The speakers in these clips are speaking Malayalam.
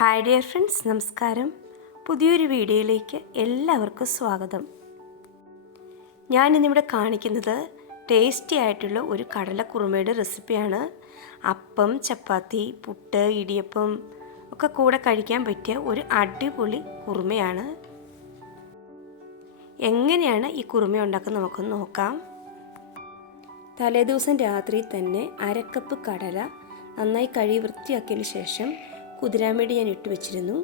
ഹായ് ഡിയർ ഫ്രണ്ട്സ്, നമസ്കാരം. പുതിയൊരു വീഡിയോയിലേക്ക് എല്ലാവർക്കും സ്വാഗതം. ഞാനിന്നിവിടെ കാണിക്കുന്നത് ടേസ്റ്റി ആയിട്ടുള്ള ഒരു കടലക്കുറുമയുടെ റെസിപ്പിയാണ്. അപ്പം, ചപ്പാത്തി, പുട്ട്, ഇടിയപ്പം ഒക്കെ കൂടെ കഴിക്കാൻ പറ്റിയ ഒരു അടിപൊളി കുറുമയാണ്. എങ്ങനെയാണ് ഈ കുറുമ ഉണ്ടാക്കുന്നത് നമുക്കൊന്ന് നോക്കാം. തലേദിവസം രാത്രി തന്നെ അരക്കപ്പ് കടല നന്നായി കഴുകി വൃത്തിയാക്കിയതിന് ശേഷം കുതിരാൻ വേണ്ടി ഞാൻ ഇട്ട് വെച്ചിരുന്നു.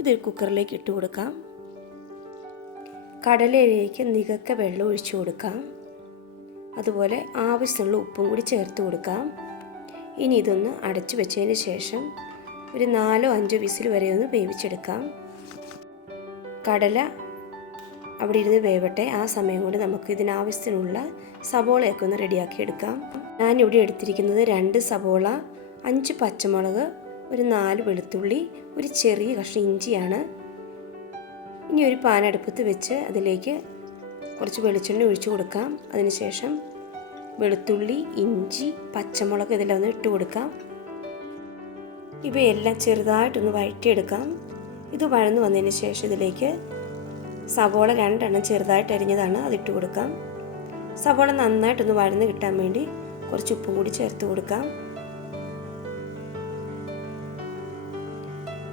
ഇതൊരു കുക്കറിലേക്ക് ഇട്ട് കൊടുക്കാം. കടലയിലേക്ക് നികക്ക വെള്ളം ഒഴിച്ചു കൊടുക്കാം. അതുപോലെ ആവശ്യമുള്ള ഉപ്പും കൂടി ചേർത്ത് കൊടുക്കാം. ഇനി ഇതൊന്ന് അടച്ചു വെച്ചതിന് ശേഷം ഒരു 4-5 വിസിൽ വരെ ഒന്ന് വേവിച്ചെടുക്കാം. കടല അവിടെ ഇരുന്ന് വേവട്ടെ. ആ സമയം കൊണ്ട് നമുക്ക് ഇതിനാവശ്യത്തിനുള്ള സവോളയൊക്കെ ഒന്ന് റെഡിയാക്കി എടുക്കാം. ഞാനിവിടെ എടുത്തിരിക്കുന്നത് 2 സവോള, 5 പച്ചമുളക്, ഒരു 4 വെളുത്തുള്ളി, ഒരു ചെറിയ കഷ്ണം ഇഞ്ചിയാണ്. ഇനി ഒരു പാൻ അടുപ്പത്ത് വെച്ച് അതിലേക്ക് കുറച്ച് വെളിച്ചെണ്ണ ഒഴിച്ചു കൊടുക്കാം. അതിനുശേഷം വെളുത്തുള്ളി, ഇഞ്ചി, പച്ചമുളക് ഇതെല്ലാം ഒന്ന് ഇട്ട് കൊടുക്കാം. ഇവയെല്ലാം ചെറുതായിട്ടൊന്ന് വഴറ്റിയെടുക്കാം. ഇത് വഴന്നു വന്നതിന് ശേഷം ഇതിലേക്ക് സവോള 2 എണ്ണം ചെറുതായിട്ട് അരിഞ്ഞതാണ്, അതിട്ട് കൊടുക്കാം. സവോള നന്നായിട്ടൊന്ന് വഴന്ന് കിട്ടാൻ വേണ്ടി കുറച്ച് ഉപ്പും കൂടി ചേർത്ത് കൊടുക്കാം.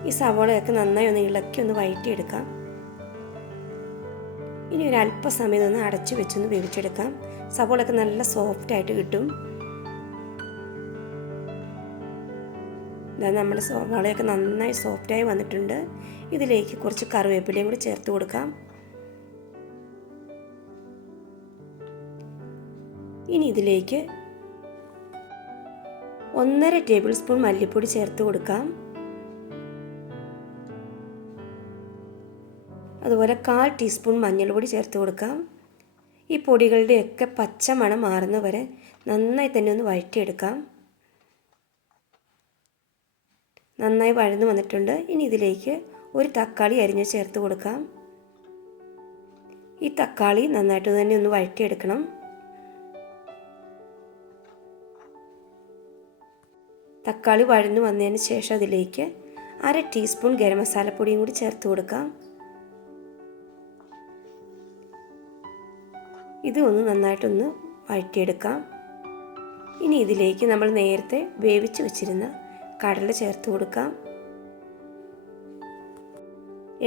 ഈ സവോളയൊക്കെ നന്നായി ഒന്ന് ഇളക്കി ഒന്ന് വഴറ്റിയെടുക്കാം. ഇനി ഒരു അല്പസമയം ഒന്ന് അടച്ചു വെച്ചൊന്ന് വേവിച്ചെടുക്കാം. സവോളയൊക്കെ നല്ല സോഫ്റ്റായിട്ട് കിട്ടും. നമ്മുടെ സവോളയൊക്കെ നന്നായി സോഫ്റ്റായി വന്നിട്ടുണ്ട്. ഇതിലേക്ക് കുറച്ച് കറിവേപ്പിലയും കൂടി ചേർത്ത് കൊടുക്കാം. ഇനി ഇതിലേക്ക് 1.5 ടേബിൾ സ്പൂൺ മല്ലിപ്പൊടി ചേർത്ത് കൊടുക്കാം. അതുപോലെ 1/4 ടീസ്പൂൺ മഞ്ഞൾപ്പൊടി ചേർത്ത് കൊടുക്കാം. ഈ പൊടികളുടെയൊക്കെ പച്ച മണം മാറുന്ന വരെ നന്നായി തന്നെ ഒന്ന് വഴറ്റിയെടുക്കാം. നന്നായി വഴന്നു വന്നിട്ടുണ്ട്. ഇനി ഇതിലേക്ക് ഒരു തക്കാളി അരിഞ്ഞ് ചേർത്ത് കൊടുക്കാം. ഈ തക്കാളി നന്നായിട്ട് തന്നെ ഒന്ന് വഴറ്റിയെടുക്കണം. തക്കാളി വഴന്നു വന്നതിന് ശേഷം അതിലേക്ക് 1/2 ടീസ്പൂൺ ഗരം മസാലപ്പൊടിയും കൂടി ചേർത്ത് കൊടുക്കാം. ഇത് ഒന്ന് നന്നായിട്ടൊന്ന് വഴറ്റിയെടുക്കാം. ഇനി ഇതിലേക്ക് നമ്മൾ നേരത്തെ വേവിച്ച് വെച്ചിരുന്ന കടല ചേർത്ത് കൊടുക്കാം.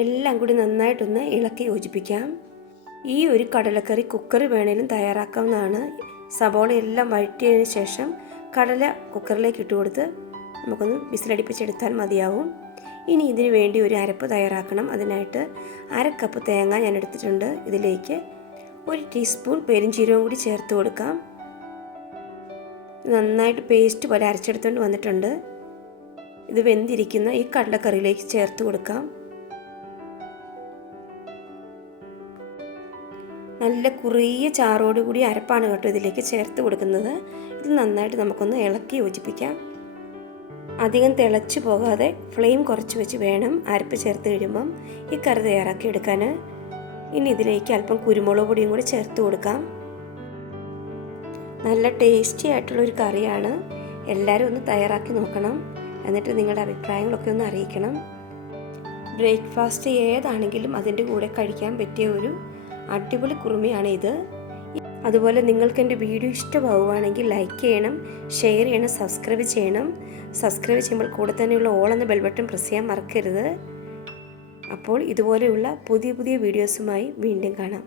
എല്ലാം കൂടി നന്നായിട്ടൊന്ന് ഇളക്കി യോജിപ്പിക്കാം. ഈ ഒരു കടലക്കറി കുക്കറിൽ വേണേലും തയ്യാറാക്കാവുന്നതാണ്. സവോള എല്ലാം വഴറ്റിയതിന് ശേഷം കടല കുക്കറിലേക്ക് ഇട്ട് കൊടുത്ത് നമുക്കൊന്ന് വിസിലടിപ്പിച്ചെടുത്താൽ മതിയാവും. ഇനി ഇതിനു വേണ്ടി ഒരു അരപ്പ് തയ്യാറാക്കണം. അതിനായിട്ട് 1/2 കപ്പ് തേങ്ങ ഞാൻ എടുത്തിട്ടുണ്ട്. ഇതിലേക്ക് 1 ടീസ്പൂൺ പെരുംജീരകം കൂടി ചേർത്ത് കൊടുക്കാം. നന്നായിട്ട് പേസ്റ്റ് പോലെ അരച്ചെടുത്തുകൊണ്ട് വന്നിട്ടുണ്ട്. ഇത് വെന്തിരിക്കുന്ന ഈ കടലക്കറിയിലേക്ക് ചേർത്ത് കൊടുക്കാം. നല്ല കുറിയ ചാറോടുകൂടി അരപ്പാണ് കേട്ടോ ഇതിലേക്ക് ചേർത്ത് കൊടുക്കുന്നത്. ഇത് നന്നായിട്ട് നമുക്കൊന്ന് ഇളക്കി യോജിപ്പിക്കാം. അധികം തിളച്ചു പോകാതെ ഫ്ലെയിം കുറച്ച് വെച്ച് വേണം അരപ്പ് ചേർത്ത് കഴിയുമ്പം ഈ കറി തയ്യാറാക്കി എടുക്കാൻ. ഇനി ഇതിലേക്ക് അല്പം കുരുമുളക് പൊടിയും കൂടി ചേർത്ത് കൊടുക്കാം. നല്ല ടേസ്റ്റി ആയിട്ടുള്ളൊരു കറിയാണ്. എല്ലാവരും ഒന്ന് തയ്യാറാക്കി നോക്കണം. എന്നിട്ട് നിങ്ങളുടെ അഭിപ്രായങ്ങളൊക്കെ ഒന്ന് അറിയിക്കണം. ബ്രേക്ക്ഫാസ്റ്റ് ഏതാണെങ്കിലും അതിൻ്റെ കൂടെ കഴിക്കാൻ പറ്റിയ ഒരു അടിപൊളി കുറുമയാണ് ഇത്. അതുപോലെ നിങ്ങൾക്ക് എൻ്റെ വീഡിയോ ഇഷ്ടമാവുകയാണെങ്കിൽ ലൈക്ക് ചെയ്യണം, ഷെയർ ചെയ്യണം, സബ്സ്ക്രൈബ് ചെയ്യണം. സബ്സ്ക്രൈബ് ചെയ്യുമ്പോൾ കൂടെ തന്നെയുള്ള ഓൾ എന്ന ബെൽ ബട്ടൺ പ്രസ് ചെയ്യാൻ മറക്കരുത്. അപ്പോൾ ഇതുപോലെയുള്ള പുതിയ വീഡിയോസുമായി വീണ്ടും കാണാം.